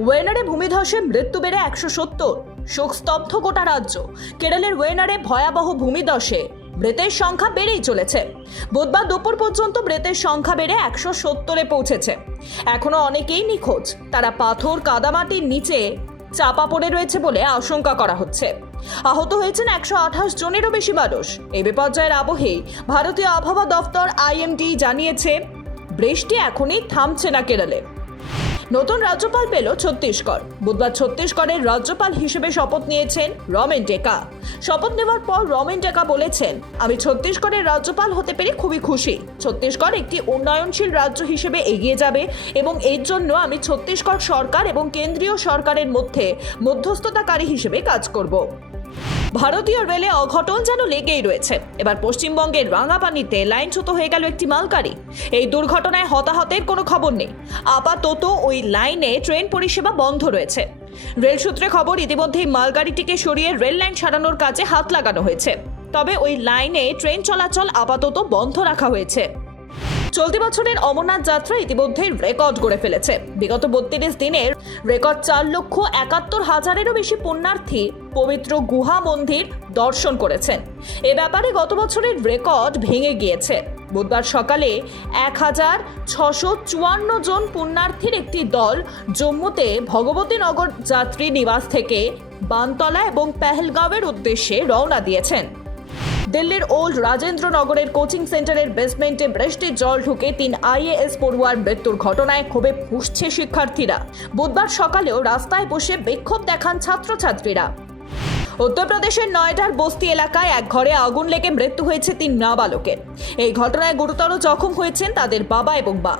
ওয়েনারে ভূমিধসে মৃত্যু বেড়ে একশো সত্তর। শোকস্তব্ধ গোটা রাজ্য। কেরলের ওয়েনারে ভয়াবহ ভূমিধসে মৃতের সংখ্যা বেড়েই চলেছে। বুধবার দুপুর পর্যন্ত মৃতের সংখ্যা বেড়ে একশো সত্তরে পৌঁছেছে। এখনও অনেকেই নিখোঁজ। তারা পাথর, কাদামাটির নিচে চাপা পড়ে রয়েছে বলে আশঙ্কা করা হচ্ছে। আহত হয়েছেন একশো আঠাশ জনেরও বেশি মানুষ। এই বিপর্যয়ের আবহে ভারতীয় আবহাওয়া দফতর আইএমডি জানিয়েছে, বৃষ্টি এখনই থামছে না কেরলে। নতুন রাজ্যপাল পেল ছত্তিশগড়। বুধবার ছত্তিশগড়ের রাজ্যপাল হিসেবে শপথ নিয়েছেন রমেন টেকা। শপথ নেওয়ার পর রমেন টেকা বলেছেন, আমি ছত্তিশগড়ের রাজ্যপাল হতে পেরে খুবই খুশি। ছত্তিশগড় একটি উন্নয়নশীল রাজ্য হিসেবে এগিয়ে যাবে এবং এর জন্য আমি ছত্তিশগড় সরকার এবং কেন্দ্রীয় সরকারের মধ্যে মধ্যস্থতাকারী হিসেবে কাজ করব। ভারতীয় রেলে অঘটন যেন লেগেই রয়েছে। এবার পশ্চিমবঙ্গের রাঙাপানিতে লাইনচ্যুত হয়ে গেল একটি মালগাড়ি এই দুর্ঘটনায় হতাহতের কোনো খবর নেই। আপাতত ওই লাইনে ট্রেন পরিষেবা বন্ধ রয়েছে। রেল সূত্রে খবর, ইতিমধ্যেই মালগাড়িটিকে সরিয়ে রেল লাইন সারানোর কাজে হাত লাগানো হয়েছে। তবে ওই লাইনে ট্রেন চলাচল আপাতত বন্ধ রাখা হয়েছে। চলতি বছরের অমরনাথ যাত্রা ইতিমধ্যেই রেকর্ড করে ফেলেছে। বিগত বত্রিশ দিনের রেকর্ড চার লক্ষ একাত্তর হাজারেরও বেশি পুণ্যার্থী পবিত্র গুহা মন্দির দর্শন করেছেন। এ ব্যাপারে গত বছরের রেকর্ড ভেঙে গিয়েছে। বুধবার সকালে এক হাজার ছশো চুয়ান্ন জন পুণ্যার্থীর একটি দল জম্মুতে ভগবতীনগর যাত্রী নিবাস থেকে বানতলা এবং পেহেলগাঁওয়ের উদ্দেশ্যে রওনা দিয়েছেন। দিল্লির ওল্ড রাজেন্দ্রনগরের কোচিং সেন্টারের বেসমেন্টে বৃষ্টির জল ঢুকে তিন আইএএস পড়ুয়ার মৃত্যুর ঘটনায় ক্ষোভে ফুসছে শিক্ষার্থীরা। বুধবার সকালেও রাস্তায় বসে বিক্ষোভ দেখান ছাত্রছাত্রীরা। উত্তরপ্রদেশের নয়ডার বস্তি এলাকায় এক ঘরে আগুন লেগে মৃত্যু হয়েছে তিন নাবালকের। এই ঘটনায় গুরুতর জখম হয়েছেন তাদের বাবা এবং মা।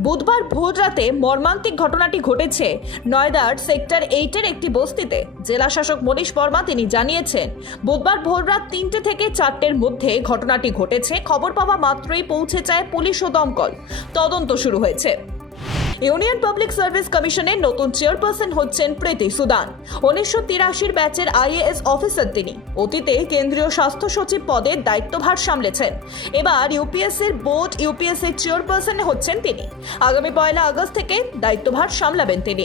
বুধবার ভোররাতে মর্মান্তিক ঘটনাটি ঘটেছে। নয়দার সেক্টর এইটের একটি বস্তিতে। জেলা শাসক মনীষ বর্মা তিনি জানিয়েছেন, বুধবার ভোররাত তিনটে থেকে চারটের মধ্যে ঘটনাটি ঘটেছে। খবর পাওয়া মাত্রই পৌঁছে যায় পুলিশ ও দমকল। তদন্ত শুরু হয়েছে। ইউনিয়ন পাবলিক সার্ভিস কমিশনের নতুন চেয়ারপারসন হচ্ছেন প্রীতি সুদান। উনিশশো তিরাশির ব্যাচের আইএএস অফিসার তিনি। অতীতে কেন্দ্রীয় স্বাস্থ্য সচিব পদের দায়িত্বভার সামলেছেন। এবার ইউপিএসসির বোর্ড ইউপিএসসির চেয়ারপারসন হচ্ছেন তিনি। আগামী পয়লা আগস্ট থেকে দায়িত্বভার সামলাবেন তিনি।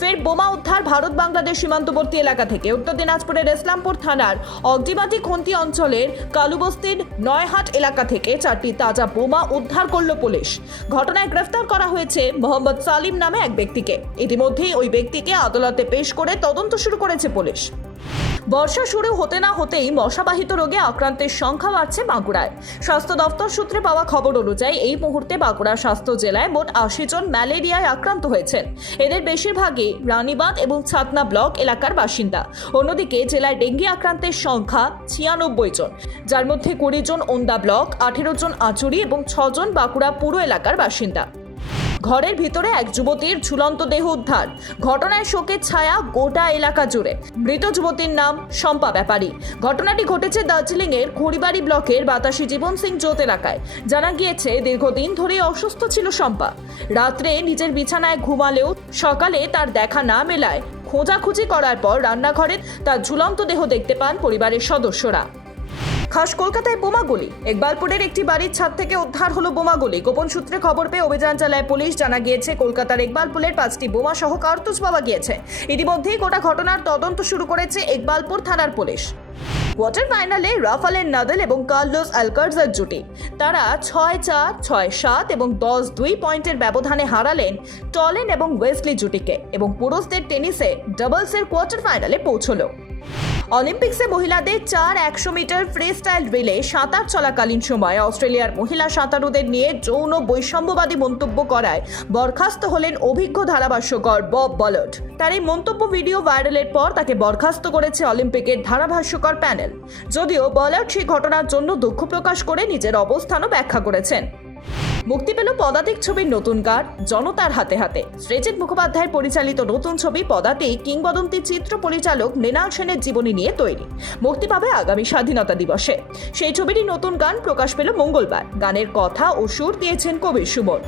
ফের বোমা উদ্ধার ভারত বাংলাদেশ সীমান্তবর্তী এলাকা থেকে। উত্তর দিনাজপুরের ইসলামপুর থানার অগদিমাটি খন্তি অঞ্চলের কালুবস্তির নয়হাট এলাকা থেকে চারটি তাজা বোমা উদ্ধার করল পুলিশ। ঘটনায় গ্রেফতার করা হয়েছে মোহাম্মদ সালিম নামে এক ব্যক্তিকে। ইতিমধ্যেই ওই ব্যক্তিকে আদালতে পেশ করে তদন্ত শুরু করেছে পুলিশ। বর্ষা শুরু হতে না হতেই মশাবাহিত রোগে আক্রান্তের সংখ্যা বাড়ছে বাঁকুড়ায়। স্বাস্থ্য দপ্তর সূত্রে পাওয়া খবর অনুযায়ী এই মুহূর্তে বাঁকুড়া স্বাস্থ্য জেলায় মোট আশি জন ম্যালেরিয়ায় আক্রান্ত হয়েছেন। এদের বেশিরভাগই রানীবাঁধ এবং ছাতনা ব্লক এলাকার বাসিন্দা। অন্যদিকে জেলায় ডেঙ্গি আক্রান্তের সংখ্যা ছিয়ানব্বই জন। যার মধ্যে কুড়ি জন ওন্দা ব্লক, আঠেরো জন আচুরি এবং ছজন বাঁকুড়া পুরো এলাকার বাসিন্দা। ঘরের ভিতরে এক যুবতীর ঝুলন্ত দেহ উদ্ধার। ঘটনায় শোকের ছায়া গোটা এলাকা জুড়ে। মৃত যুবতীর নাম শম্পা ব্যাপারী। ঘটনাটি ঘটেছে দার্জিলিং এর খড়িবাড়ি ব্লকের বাতাসী জীবন সিং জোত এলাকায়। জানা গিয়েছে, দীর্ঘদিন ধরে অসুস্থ ছিল শম্পা। রাত্রে নিজের বিছানায় ঘুমালেও সকালে তার দেখা না মেলায় খোঁজাখুঁজি করার পর রান্নাঘরে তার ঝুলন্ত দেহ দেখতে পান পরিবারের সদস্যরা। খাস কলকাতায় বোমাগুলি একবালপুরের একটি বাড়ির ছাদ থেকে উদ্ধার হলো বোমাগুলি গোপন সূত্রে খবর পেয়ে অভিযান চালায় পুলিশ। জানা গিয়েছে, কলকাতার ইকবালপুরের পাঁচটি বোমা সহ কার্তুজ পাওয়া গিয়েছে। ইতিমধ্যেই গোটা ঘটনার তদন্ত শুরু করেছে একবালপুর থানার পুলিশ। কোয়ার্টার ফাইনালে রাফালের নাদাল এবং কার্লোস অ্যালকার্জার জুটি। তারা ছয় চার, ছয় সাত এবং দশ দুই পয়েন্টের ব্যবধানে হারালেন টলেন এবং ওয়েসলি জুটিকে এবং পুরুষদের টেনিসে ডাবলসের কোয়ার্টার ফাইনালে পৌঁছলো। অলিম্পিক্সে মহিলাদের চার একশো মিটার ফ্রি স্টাইল রিলে সাঁতার চলাকালীন সময় অস্ট্রেলিয়ার মহিলা সাঁতারুদের নিয়ে যৌন বৈষম্যবাদী মন্তব্য করায় বরখাস্ত হলেন অভিজ্ঞ ধারাভাষ্যকর বব বলট তার এই মন্তব্য ভিডিও ভাইরালের পর তাকে বরখাস্ত করেছে অলিম্পিকের ধারাভাষ্যকর প্যানেল। যদিও বলট সেই ঘটনার জন্য দুঃখ প্রকাশ করে নিজের অবস্থানও ব্যাখ্যা করেছেন। মুক্তি পেল পদাতিক ছবির নতুন গান জনতার হাতে হাতে। সৃজিত মুখোপাধ্যায় পরিচালিত নতুন ছবি পদাতিক কিংবদন্তি চিত্র পরিচালক মৃণাল সেনের জীবনী নিয়ে তৈরি। মুক্তি পাবে আগামী স্বাধীনতা দিবসে। সেই ছবিটি নতুন গান প্রকাশ পেল মঙ্গলবার। গানের কথা ও সুর দিয়েছেন কবির সুমন।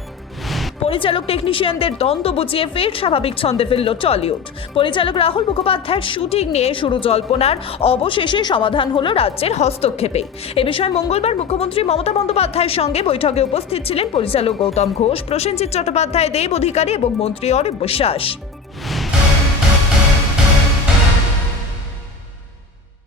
পরিচালক টেকনিশিয়ানদের দ্বন্দ্ব বুঝিয়ে ফের স্বাভাবিক ছন্দে ফেলল টলিউড। পরিচালক রাহুল মুখোপাধ্যায়ের শুটিং নিয়ে শুরু জল্পনার অবশেষে সমাধান হলো রাজ্যের হস্তক্ষেপে। এ বিষয়ে মঙ্গলবার মুখ্যমন্ত্রী মমতা বন্দ্যোপাধ্যায়ের সঙ্গে বৈঠকে উপস্থিত ছিলেন পরিচালক গৌতম ঘোষ, প্রসেনজিৎ চট্টোপাধ্যায়, দেব অধিকারী এবং মন্ত্রী অরিব বিশ্বাস।